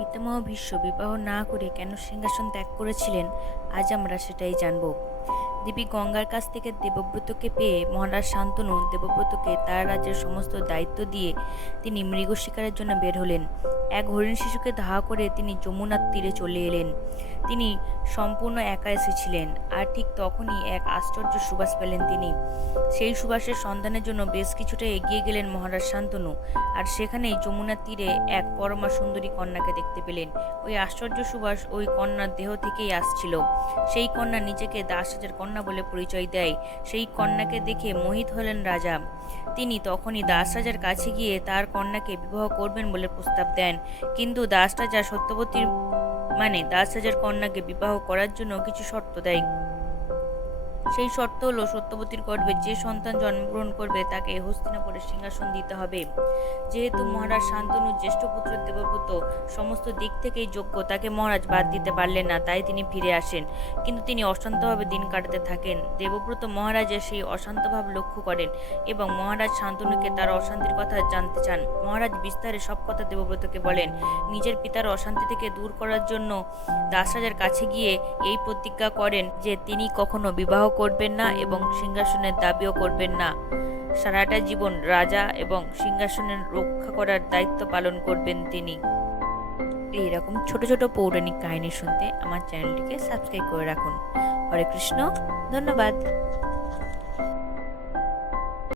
পিতামহ ভীষ্ম বিবাহ না করে কেন সিংহাসন ত্যাগ করেছিলেন, আজ আমরা সেটাই জানব। দেবী গঙ্গার কাছ থেকে দেবব্রতকে পেয়ে মহারাজ শান্তনু দেবব্রতকে তার রাজ্যের সমস্ত দায়িত্ব দিয়ে তিনি মৃগ শিকারের জন্য বের হলেন। এক হরিণ শিশুকে ধাওয়া করে তিনি যমুনার তীরে চলে এলেন। তিনি সম্পূর্ণ একা এসেছিলেন, আর ঠিক তখনই এক আশ্চর্য সুবাস পেলেন তিনি। সেই সুবাসের সন্ধানের জন্য বেশ কিছুটা এগিয়ে গেলেন মহারাজ শান্তনু, আর সেখানেই যমুনার তীরে এক পরমা সুন্দরী কন্যাকে দেখতে পেলেন। ওই আশ্চর্য সুবাস ওই কন্যার দেহ থেকেই আসছিল। সেই কন্যা নিজেকে দাসরাজের কন্যা বলে পরিচয় দেয়। সেই কন্যাকে দেখে মোহিত হলেন রাজা। তিনি তখনই দাসরাজার কাছে গিয়ে তার কন্যাকে বিবাহ করবেন বলে প্রস্তাব দেন। কিন্তু দাসরাজা সত্যবতীর দাসরাজার কন্যাকে বিবাহ করার জন্য কিছু শর্ত দেয়। সেই শর্ত হলো, সত্যবতীর গর্ভে যে সন্তান জন্মগ্রহণ করবে তাকে হস্তিনাপুরের সিংহাসন দিতে হবে। যেহেতু মহারাজ শান্তনুর জ্যেষ্ঠ পুত্র দেবব্রত সমস্ত দিক থেকেই যোগ্য, তাকে মহারাজ বাদ দিতে পারলেন না, তাই তিনি ফিরে আসেন। কিন্তু তিনি অশান্তভাবে দিন কাটাতে থাকেন। দেবব্রত মহারাজের সেই অশান্ত ভাব লক্ষ্য করেন এবং মহারাজ শান্তনুকে তার অশান্তির কথা জানতে চান। মহারাজ বিস্তারে সব কথা দেবব্রতকে বলেন। নিজের পিতার অশান্তি থেকে দূর করার জন্য দাসরাজার কাছে গিয়ে এই প্রতিজ্ঞা করেন যে তিনি কখনো বিবাহ করবেন না এবং সিংহাসনের দাবিও করবেন না। সারাটা জীবন রাজা এবং সিংহাসনের রক্ষা করার দায়িত্ব পালন করবেন তিনি। এইরকম ছোট ছোট পৌরাণিক কাহিনী শুনতে আমার চ্যানেলটিকে সাবস্ক্রাইব করে রাখুন। হরে কৃষ্ণ, ধন্যবাদ।